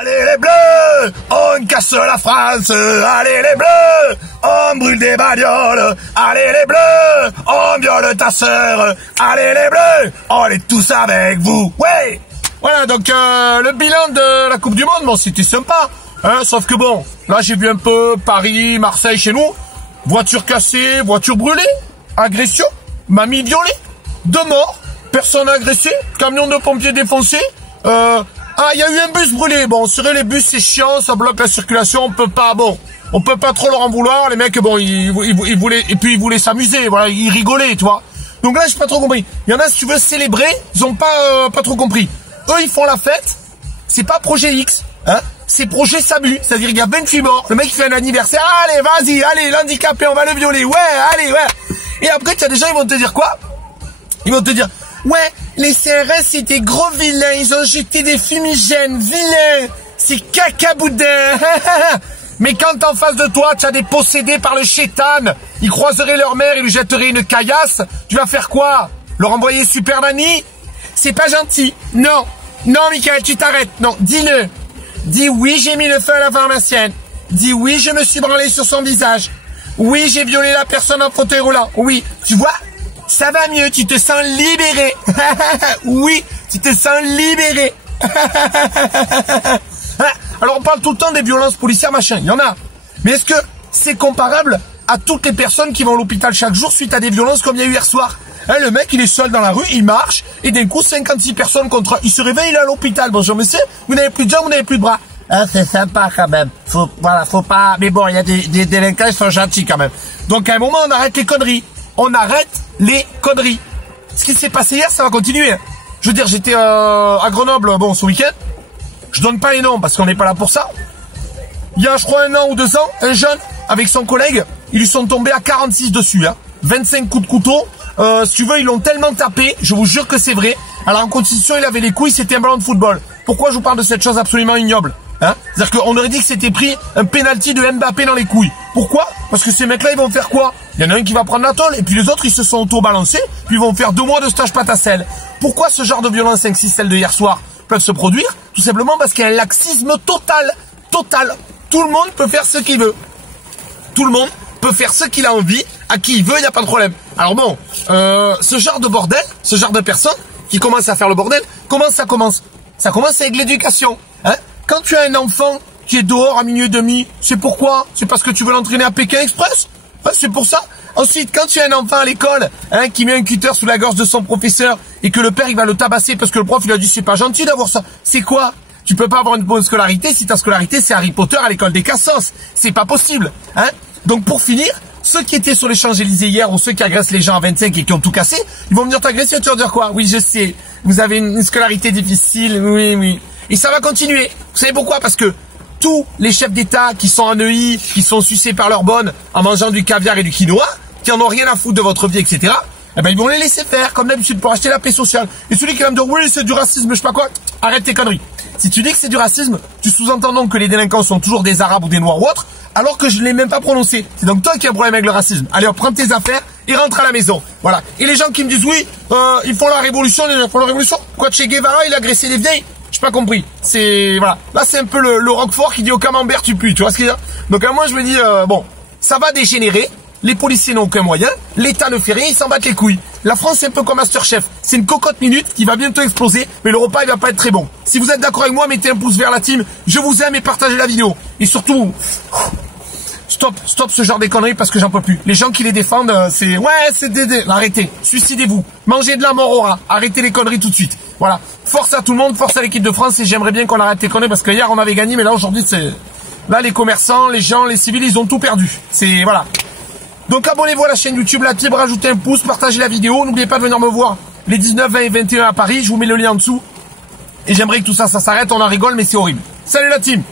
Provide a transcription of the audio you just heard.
Allez les bleus, on casse la France. Allez les bleus, on brûle des bagnoles. Allez les bleus, on viole ta sœur. Allez les bleus, on est tous avec vous. Ouais. Voilà, donc le bilan de la Coupe du Monde, bon, c'était sympa. Hein, sauf que bon, là j'ai vu un peu Paris, Marseille chez nous. Voiture cassée, voiture brûlée, agression, mamie violée, 2 morts, personne agressée, camion de pompiers défoncé. Ah, il y a eu un bus brûlé. Bon, c'est vrai, les bus, c'est chiant, ça bloque la circulation, on peut pas trop leur en vouloir. Les mecs, bon, ils voulaient s'amuser, voilà, ils rigolaient, tu vois. Donc là, j'ai pas trop compris. Il y en a, si tu veux célébrer, ils ont pas trop compris. Eux, ils font la fête, c'est pas projet X, hein, c'est projet SAMU. C'est-à-dire, il y a 28 morts, le mec fait un anniversaire, allez, vas-y, allez, l'handicapé, on va le violer, ouais, allez, ouais. Et après, tu as des gens, ils vont te dire quoi? Ils vont te dire, ouais, les CRS, c'est des gros vilains. Ils ont jeté des fumigènes. Vilains. C'est cacaboudin. Mais quand en face de toi, tu as des possédés par le chétan, ils croiseraient leur mère, ils lui jetteraient une caillasse, tu vas faire quoi? Leur envoyer Super Nanny? C'est pas gentil. Non. Non, Michael, tu t'arrêtes. Non, dis-le. Dis oui, j'ai mis le feu à la pharmacienne. Dis oui, je me suis branlé sur son visage. Oui, j'ai violé la personne en fauteuil roulant. Oui. Tu vois? Ça va mieux, tu te sens libéré. Oui, tu te sens libéré. Alors on parle tout le temps des violences policières, machin, il y en a. Mais est-ce que c'est comparable à toutes les personnes qui vont à l'hôpital chaque jour suite à des violences comme il y a eu hier soir? Hein, le mec, il est seul dans la rue, il marche, et d'un coup, 56 personnes contre... Il se réveille, il est à l'hôpital. Bonjour monsieur, vous n'avez plus de jambes, vous n'avez plus de bras. Ah, c'est sympa quand même. Faut pas... Mais bon, il y a des délinquants, ils sont gentils quand même. Donc à un moment, on arrête les conneries. On arrête les conneries. Ce qui s'est passé hier, ça va continuer. Je veux dire, j'étais à Grenoble, bon, ce week-end. Je donne pas les noms parce qu'on n'est pas là pour ça. Il y a, je crois, 1 an ou 2 ans, un jeune, avec son collègue, ils lui sont tombés à 46 dessus. Hein. 25 coups de couteau. Si tu veux, ils l'ont tellement tapé, je vous jure que c'est vrai. Alors en constitution, il avait les couilles, c'était un ballon de football. Pourquoi je vous parle de cette chose absolument ignoble? Hein? C'est-à-dire qu'on aurait dit que c'était pris un penalty de Mbappé dans les couilles. Pourquoi? Parce que ces mecs-là, ils vont faire quoi? Il y en a un qui va prendre la tôle, et puis les autres, ils se sont auto-balancés, puis ils vont faire 2 mois de stage pâte à sel. Pourquoi ce genre de violence 5-6 celle de hier soir peuvent se produire? Tout simplement parce qu'il y a un laxisme total. Total. Tout le monde peut faire ce qu'il veut. Tout le monde peut faire ce qu'il a envie, à qui il veut, il n'y a pas de problème. Alors bon, ce genre de bordel, ce genre de personnes qui commencent à faire le bordel, comment ça commence? Ça commence avec l'éducation. Hein? Quand tu as un enfant qui est dehors à minuit et demi, c'est pourquoi? C'est parce que tu veux l'entraîner à Pékin Express? Hein, c'est pour ça. Ensuite, quand tu as un enfant à l'école, hein, qui met un cutter sous la gorge de son professeur et que le père il va le tabasser parce que le prof il a dit c'est pas gentil d'avoir ça. C'est quoi? Tu peux pas avoir une bonne scolarité si ta scolarité c'est Harry Potter à l'école des Cassos. C'est pas possible. Hein? Donc pour finir, ceux qui étaient sur les Champs-Élysées hier ou ceux qui agressent les gens à 25 et qui ont tout cassé, ils vont venir t'agresser, tu vas dire quoi? Oui, je sais. Vous avez une scolarité difficile. Oui, oui. Et ça va continuer. Vous savez pourquoi? Parce que tous les chefs d'État qui sont en EI, qui sont sucés par leur bonne en mangeant du caviar et du quinoa, qui en ont rien à foutre de votre vie, etc., eh ben, ils vont les laisser faire, comme d'habitude, pour acheter la paix sociale. Et celui qui va me dire, oui, c'est du racisme, je sais pas quoi, arrête tes conneries. Si tu dis que c'est du racisme, tu sous-entends donc que les délinquants sont toujours des Arabes ou des Noirs ou autres, alors que je ne l'ai même pas prononcé. C'est donc toi qui as un problème avec le racisme. Allez, hop, prends tes affaires et rentre à la maison. Voilà. Et les gens qui me disent, oui, ils font la révolution, les gens font la révolution. Quoi, Che Guevara, il a agressé les vieilles? J'ai pas compris. C'est, voilà. Là, c'est un peu le Roquefort qui dit au camembert, tu pues. Tu vois ce qu'il y a? Donc, moi, je me dis, bon, ça va dégénérer. Les policiers n'ont aucun moyen. L'État ne fait rien, ils s'en battent les couilles. La France, c'est un peu comme Masterchef. C'est une cocotte minute qui va bientôt exploser, mais le repas, il va pas être très bon. Si vous êtes d'accord avec moi, mettez un pouce vers la team. Je vous aime et partagez la vidéo. Et surtout, stop ce genre de conneries parce que j'en peux plus. Les gens qui les défendent, c'est, ouais, c'est arrêtez. Suicidez-vous. Mangez de la mort au rat. Arrêtez les conneries tout de suite. Voilà. Force à tout le monde, force à l'équipe de France et j'aimerais bien qu'on arrête les conneries parce que hier, on avait gagné, mais là, aujourd'hui, c'est, là, les commerçants, les gens, les civils, ils ont tout perdu. C'est, voilà. Donc abonnez-vous à la chaîne YouTube La Fibre, rajoutez un pouce, partagez la vidéo. N'oubliez pas de venir me voir les 19, 20 et 21 à Paris. Je vous mets le lien en dessous. Et j'aimerais que tout ça s'arrête. On en rigole, mais c'est horrible. Salut la team!